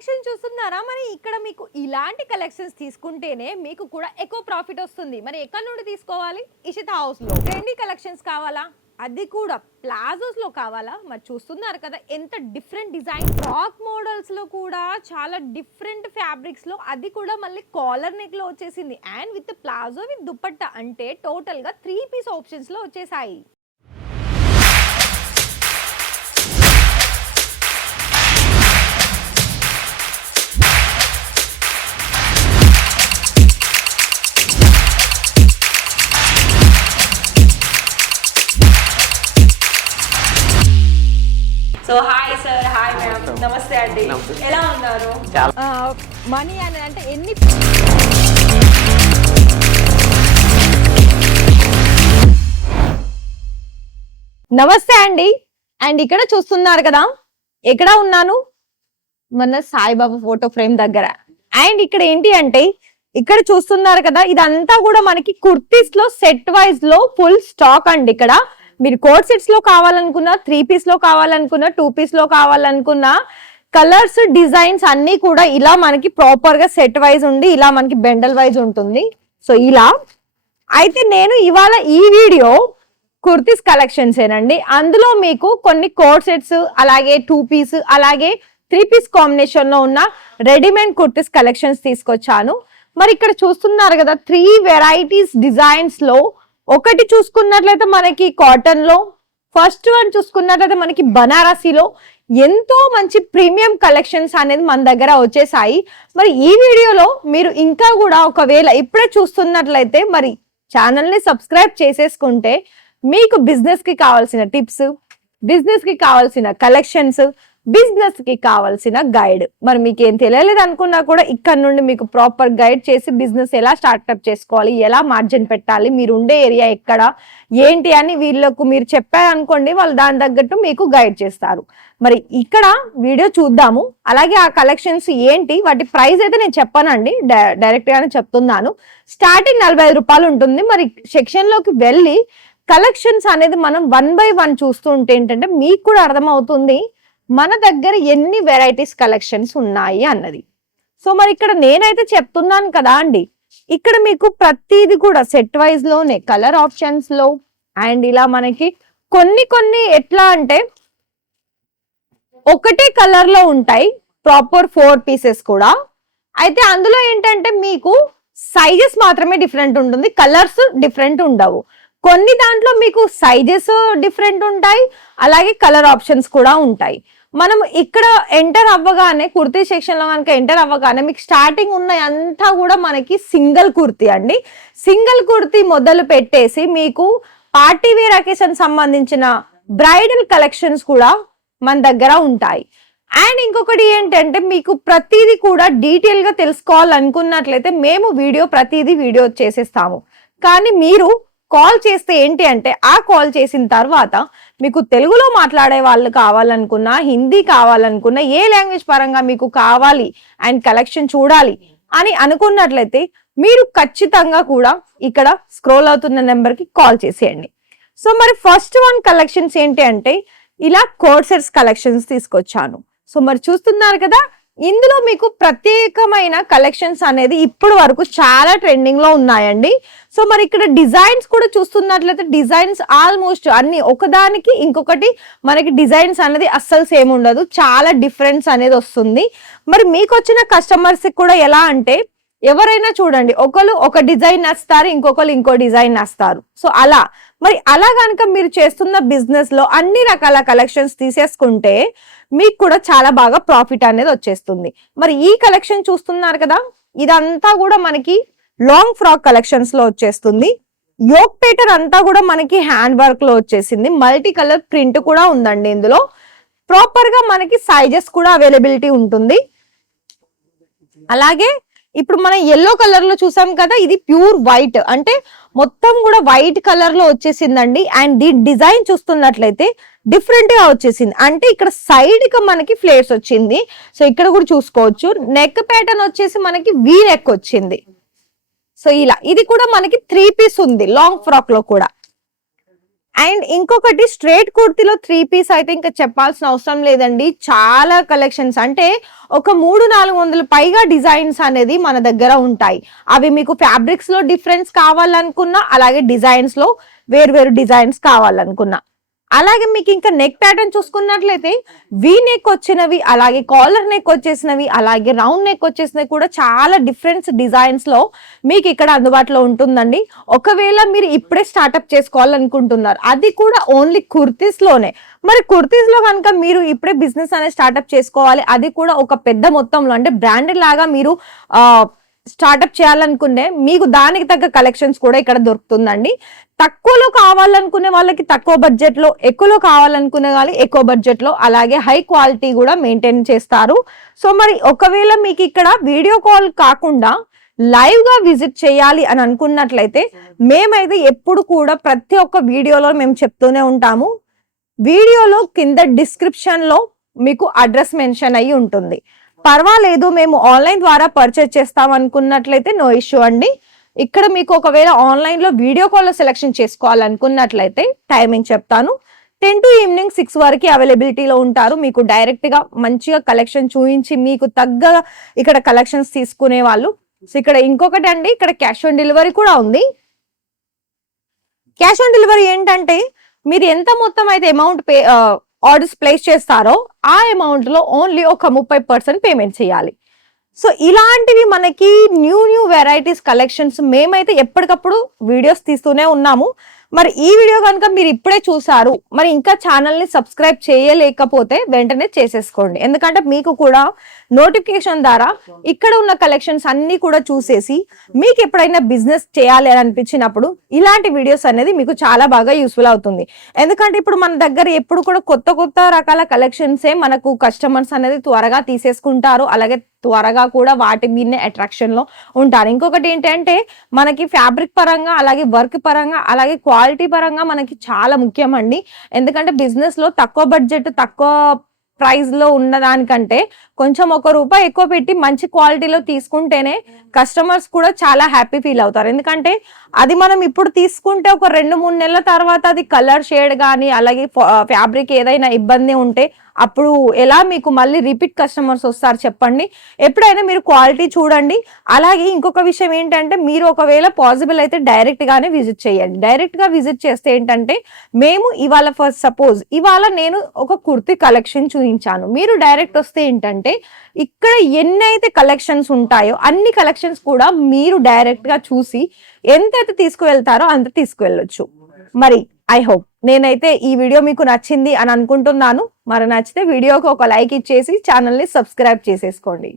Collection చూస్తున్నారా? మరి ఇక్కడ మీకు ఇలాంటి కలెక్షన్స్ తీసుకుంటేనే మీకు కూడా ఎక్కువ ప్రాఫిట్ వస్తుంది. మరి ఎక్కడ నుండి తీసుకోవాలి? ఇషితా హౌస్ లో. ట్రెండీ కలెక్షన్స్ కావాలా? అది కూడా ప్లాజోస్ లో కావాలా? మరి చూస్తున్నారు కదా ఎంత డిఫరెంట్ డిజైన్, ఫ్రాక్ మోడల్స్ లో కూడా చాలా డిఫరెంట్ ఫ్యాబ్రిక్స్ లో, అది కూడా మళ్ళీ కాలర్ నెక్ లో వచ్చేసింది and with palazzo with dupatta. అంటే టోటల్ గా 3 పీస్ ఆప్షన్స్ లో వచ్చేసాయి. So hi sir, hi ma'am, నమస్తే అండి. ఎలా ఉన్నారు? మనీ అని అంటే ఎన్ని నమస్తే అండి. అండ్ ఇక్కడ చూస్తున్నారు కదా, ఎక్కడ ఉన్నాను? మన సాయిబాబా ఫోటో ఫ్రేమ్ దగ్గర. అండ్ ఇక్కడ ఏంటి అంటే, ఇక్కడ చూస్తున్నారు కదా, ఇదంతా కూడా మనకి కుర్తీస్ లో సెట్ వైజ్ లో ఫుల్ స్టాక్ అండి. ఇక్కడ మీరు కోట్ సెట్స్ లో కావాలనుకున్నా, 3 పీస్ లో కావాలనుకున్నా, 2 పీస్ లో కావాలనుకున్నా, కలర్స్ డిజైన్స్ అన్ని కూడా ఇలా మనకి ప్రాపర్ గా సెట్ వైజ్ ఉండి ఇలా మనకి బెండల్ వైజ్ ఉంటుంది. సో ఇలా అయితే నేను ఇవాళ ఈ వీడియో కుర్తీస్ కలెక్షన్స్ ఏనండి. అందులో మీకు కొన్ని కోట్ సెట్స్, అలాగే 2 పీస్, అలాగే 3 పీస్ కాంబినేషన్ లో ఉన్న రెడీమేడ్ కుర్తీస్ కలెక్షన్స్ తీసుకొచ్చాను. మరి ఇక్కడ చూస్తున్నారు కదా, 3 వెరైటీస్ డిజైన్స్ లో ఒకటి చూసుకున్నట్లయితే మనకి కాటన్ లో, ఫస్ట్ వన్ చూసుకున్నట్లయితే మనకి బనారసీలో ఎంతో మంచి ప్రీమియం కలెక్షన్స్ అనేది మన దగ్గర వచ్చేసాయి. మరి ఈ వీడియోలో మీరు ఇంకా కూడా ఒకవేళ ఇప్పుడే చూస్తున్నట్లయితే మరి ఛానల్ ని సబ్స్క్రైబ్ చేసేసుకుంటే మీకు బిజినెస్ కి కావాల్సిన టిప్స్, బిజినెస్ కి కావాల్సిన కలెక్షన్స్, బిజినెస్ కి కావాల్సిన గైడ్, మరి మీకు ఏం తెలియలేదు అనుకున్నా కూడా ఇక్కడ నుండి మీకు ప్రాపర్ గైడ్ చేసి బిజినెస్ ఎలా స్టార్ట్అప్ చేసుకోవాలి, ఎలా మార్జిన్ పెట్టాలి, మీరు ఉండే ఏరియా ఎక్కడ ఏంటి అని వీళ్ళకు మీరు చెప్పారనుకోండి, వాళ్ళు దాని తగ్గట్టు మీకు గైడ్ చేస్తారు. మరి ఇక్కడ వీడియో చూద్దాము. అలాగే ఆ కలెక్షన్స్ ఏంటి, వాటి ప్రైస్ అయితే నేను చెప్పానండి, డైరెక్ట్ గానే చెప్తున్నాను. స్టార్టింగ్ 45 రూపాయలు ఉంటుంది. మరి సెక్షన్ లోకి వెళ్ళి కలెక్షన్స్ అనేది మనం 1 by 1 చూస్తూ ఉంటే ఏంటంటే మీకు కూడా అర్థమవుతుంది మన దగ్గర ఎన్ని వెరైటీస్ కలెక్షన్స్ ఉన్నాయి అన్నది. సో మరి ఇక్కడ నేనైతే చెప్తున్నాను కదా అండి, ఇక్కడ మీకు ప్రతిది కూడా సెట్ వైజ్ లోనే కలర్ ఆప్షన్స్ లో అండ్ ఇలా మనకి కొన్ని ఎట్లా అంటే ఒకటే కలర్ లో ఉంటాయి, ప్రాపర్ 4 పీసెస్ కూడా. అయితే అందులో ఏంటంటే మీకు సైజెస్ మాత్రమే డిఫరెంట్ ఉంటుంది, కలర్స్ డిఫరెంట్ ఉండవు. కొన్ని దాంట్లో మీకు సైజెస్ డిఫరెంట్ ఉంటాయి, అలాగే కలర్ ఆప్షన్స్ కూడా ఉంటాయి. మనం ఇక్కడ ఎంటర్ అవ్వగానే కుర్తీ సెక్షన్ లో కనుక ఎంటర్ అవ్వగానే మీకు స్టార్టింగ్ ఉన్న అంతా కూడా మనకి సింగిల్ కుర్తీ అండి. సింగిల్ కుర్తీ మొదలు పెట్టేసి మీకు పార్టీ వేర్ అకేషన్ సంబంధించిన బ్రైడల్ కలెక్షన్స్ కూడా మన దగ్గర ఉంటాయి. అండ్ ఇంకొకటి ఏంటంటే మీకు ప్రతిదీ కూడా డీటెయిల్ గా తెలుసుకోవాలనుకున్నట్లయితే మేము ప్రతిదీ వీడియో చేసేస్తాము. కానీ మీరు కాల్ చేస్తే ఏంటి అంటే ఆ కాల్ చేసిన తర్వాత మీకు తెలుగులో మాట్లాడే వాళ్ళు కావాలనుకున్నా, హిందీ కావాలనుకున్నా, ఏ లాంగ్వేజ్ పరంగా మీకు కావాలి అండ్ కలెక్షన్ చూడాలి అని అనుకున్నట్లయితే మీరు ఖచ్చితంగా కూడా ఇక్కడ స్క్రోల్ అవుతున్న నెంబర్ కి కాల్ చేసేయండి. సో మరి ఫస్ట్ వన్ కలెక్షన్స్ ఏంటి అంటే ఇలా కోట్ సెట్స్ కలెక్షన్స్ తీసుకొచ్చాను. సో మరి చూస్తున్నారు కదా, ఇందులో మీకు ప్రత్యేకమైన కలెక్షన్స్ అనేది ఇప్పుడు వరకు చాలా ట్రెండింగ్ లో ఉన్నాయండి. సో మరి ఇక్కడ డిజైన్స్ కూడా చూస్తున్నట్లయితే డిజైన్స్ ఆల్మోస్ట్ అన్ని ఒకదానికి ఇంకొకటి మనకి డిజైన్స్ అనేది అస్సలు సేమ్ ఉండదు, చాలా డిఫరెన్స్ అనేది వస్తుంది. మరి మీకు వచ్చిన కస్టమర్స్ కూడా ఎలా అంటే ఎవరైనా చూడండి, ఒకరు ఒక డిజైన్ నస్తారు, ఇంకొకరు ఇంకో డిజైన్ నస్తారు. సో అలా మరి అలా కనుక మీరు చేస్తున్న బిజినెస్ లో అన్ని రకాల కలెక్షన్స్ తీసేసుకుంటే మీకు కూడా చాలా బాగా ప్రాఫిట్ అనేది వచ్చేస్తుంది. మరి ఈ కలెక్షన్ చూస్తున్నారు కదా, ఇదంతా కూడా మనకి లాంగ్ ఫ్రాక్ కలెక్షన్స్ లో వచ్చేస్తుంది. యోక్ పేటర్న్ అంతా కూడా మనకి హ్యాండ్ వర్క్ లో వచ్చేసింది, మల్టీ కలర్ ప్రింట్ కూడా ఉందండి. ఇందులో ప్రాపర్ గా మనకి సైజెస్ కూడా అవైలబిలిటీ ఉంటుంది. అలాగే ఇప్పుడు మనం ఎల్లో కలర్ లో చూసాం కదా, ఇది ప్యూర్ వైట్, అంటే మొత్తం కూడా వైట్ కలర్ లో వచ్చేసిందండి. అండ్ దీని డిజైన్ చూస్తున్నట్లయితే డిఫరెంట్ గా వచ్చేసింది, అంటే ఇక్కడ సైడ్ కి మనకి ఫ్లేర్స్ వచ్చింది. సో ఇక్కడ కూడా చూసుకోవచ్చు, నెక్ ప్యాటర్న్ వచ్చేసి మనకి వీ నెక్ వచ్చింది. సో ఇలా ఇది కూడా మనకి 3 పీస్ ఉంది లాంగ్ ఫ్రాక్ లో కూడా. అండ్ ఇంకొకటి స్ట్రేట్ కుర్తీలో 3 పీస్ అయితే ఇంకా చెప్పాల్సిన అవసరం లేదండి. చాలా కలెక్షన్స్ అంటే ఒక 300-400 పైగా డిజైన్స్ అనేది మన దగ్గర ఉంటాయి. అవి మీకు ఫ్యాబ్రిక్స్ లో డిఫరెన్స్ కావాలనుకున్నా, అలాగే డిజైన్స్ లో వేరు డిజైన్స్ కావాలనుకున్నా. అలాగే మీకు ఇంకా నెక్ ప్యాటర్న్ చూసుకున్నట్లయితే వీ నెక్ వచ్చినవి, అలాగే కాలర్ నెక్ వచ్చేసినవి, అలాగే రౌండ్ నెక్ వచ్చేసినవి కూడా చాలా డిఫరెంట్ డిజైన్స్ లో మీకు ఇక్కడ అందుబాటులో ఉంటుందండి. ఒకవేళ మీరు ఇప్పుడే స్టార్ట్అప్ చేసుకోవాలనుకుంటున్నారు, అది కూడా ఓన్లీ కుర్తీస్ లోనే. మరి కుర్తీస్ లో కనుక మీరు ఇప్పుడే బిజినెస్ అనేది స్టార్ట్అప్ చేసుకోవాలి, అది కూడా ఒక పెద్ద మొత్తంలో అంటే బ్రాండెడ్ లాగా మీరు స్టార్ట్అప్ చేయాలనుకునే మీకు దానికి తగ్గ కలెక్షన్స్ కూడా ఇక్కడ దొరుకుతుందండి. తక్కువలో కావాలనుకునే వాళ్ళకి తక్కువ బడ్జెట్ లో, ఎక్కువలో కావాలనుకునే వాళ్ళు ఎక్కువ బడ్జెట్ లో, అలాగే హై క్వాలిటీ కూడా మెయింటైన్ చేస్తారు. సో మరి ఒకవేళ మీకు ఇక్కడ వీడియో కాల్ కాకుండా లైవ్ గా విజిట్ చేయాలి అని అనుకున్నట్లయితే మేమైతే ఎప్పుడు కూడా ప్రతి ఒక్క వీడియోలో మేము చెప్తూనే ఉంటాము. వీడియోలో కింద డిస్క్రిప్షన్ లో మీకు అడ్రస్ మెన్షన్ అయ్యి ఉంటుంది. పర్వాలేదు, మేము ఆన్లైన్ ద్వారా పర్చేజ్ చేస్తాం అనుకున్నట్లయితే నో ఇష్యూ అండి. ఇక్కడ మీకు ఒకవేళ ఆన్లైన్ లో వీడియో కాల్ లో సెలెక్షన్ చేసుకోవాలనుకున్నట్లయితే టైమింగ్ చెప్తాను. 10 to ఈవినింగ్ 6 వరకు అవైలబిలిటీలో ఉంటారు. మీకు డైరెక్ట్ గా మంచిగా కలెక్షన్ చూపించి మీకు తగ్గ ఇక్కడ కలెక్షన్స్ తీసుకునే వాళ్ళు. సో ఇక్కడ ఇంకొకటి అండి, ఇక్కడ క్యాష్ ఆన్ డెలివరీ కూడా ఉంది. క్యాష్ ఆన్ డెలివరీ ఏంటంటే మీరు ఎంత మొత్తం అయితే అమౌంట్ ఆర్డర్స్ ప్లేస్ చేస్తారో ఆ అమౌంట్ లో ఓన్లీ ఒక 30% పేమెంట్ చేయాలి. సో ఇలాంటివి మనకి న్యూ వెరైటీస్ కలెక్షన్స్ మేమైతే ఎప్పటికప్పుడు వీడియోస్ తీస్తూనే ఉన్నాము. మరి ఈ వీడియో కనుక మీరు ఇప్పుడే చూసారు, మరి ఇంకా ఛానల్ ని సబ్స్క్రైబ్ చేయలేకపోతే వెంటనే చేసేసుకోండి. ఎందుకంటే మీకు కూడా నోటిఫికేషన్ ద్వారా ఇక్కడ ఉన్న కలెక్షన్స్ అన్ని కూడా చూసేసి మీకు ఎప్పుడైనా బిజినెస్ చేయాలి అని అనిపించినప్పుడు ఇలాంటి వీడియోస్ అనేది మీకు చాలా బాగా యూస్ఫుల్ అవుతుంది. ఎందుకంటే ఇప్పుడు మన దగ్గర ఎప్పుడు కూడా కొత్త రకాల కలెక్షన్సే మనకు కస్టమర్స్ అనేది త్వరగా తీసేసుకుంటారు, అలాగే త్వరగా కూడా వాటి మీదనే అట్రాక్షన్ లో ఉంటారు. ఇంకొకటి ఏంటంటే మనకి ఫ్యాబ్రిక్ పరంగా, అలాగే వర్క్ పరంగా, అలాగే క్వాలిటీ పరంగా మనకి చాలా ముఖ్యం అండి. ఎందుకంటే బిజినెస్ లో తక్కువ బడ్జెట్, తక్కువ ప్రైస్ లో ఉన్నదానికంటే కొంచెం ₹1 ఎక్కువ పెట్టి మంచి క్వాలిటీలో తీసుకుంటేనే కస్టమర్స్ కూడా చాలా హ్యాపీ ఫీల్ అవుతారు. ఎందుకంటే అది మనం ఇప్పుడు తీసుకుంటే ఒక 2-3 నెలల తర్వాత అది కలర్ షేడ్ కానీ, అలాగే ఫ్యాబ్రిక్ ఏదైనా ఇబ్బంది ఉంటే అప్పుడు ఎలా మీకు మళ్ళీ రిపీట్ కస్టమర్స్ వస్తారు చెప్పండి. ఎప్పుడైనా మీరు క్వాలిటీ చూడండి. అలాగే ఇంకొక విషయం ఏంటంటే మీరు ఒకవేళ పాసిబుల్ అయితే డైరెక్ట్ గానే విజిట్ చేయండి. డైరెక్ట్ గా విజిట్ చేస్తే ఏంటంటే మేము ఇవాళ ఫస్ట్ సపోజ్ ఇవాళ నేను ఒక కుర్తీ కలెక్షన్ చూపించాను, మీరు డైరెక్ట్ వస్తే ఏంటంటే ఇక్కడ ఎన్నైతే కలెక్షన్స్ ఉంటాయో అన్ని కలెక్షన్స్ కూడా మీరు డైరెక్ట్ గా చూసి ఎంతైతే తీసుకువెళ్తారో అంత తీసుకువెళ్ళొచ్చు. మరి ఐ హోప్ నేనైతే ఈ వీడియో మీకు నచ్చింది అని అనుకుంటున్నాను. మరి నచ్చితే వీడియోకి ఒక లైక్ ఇచ్చేసి ఛానల్ ని సబ్స్క్రైబ్ చేసేసుకోండి.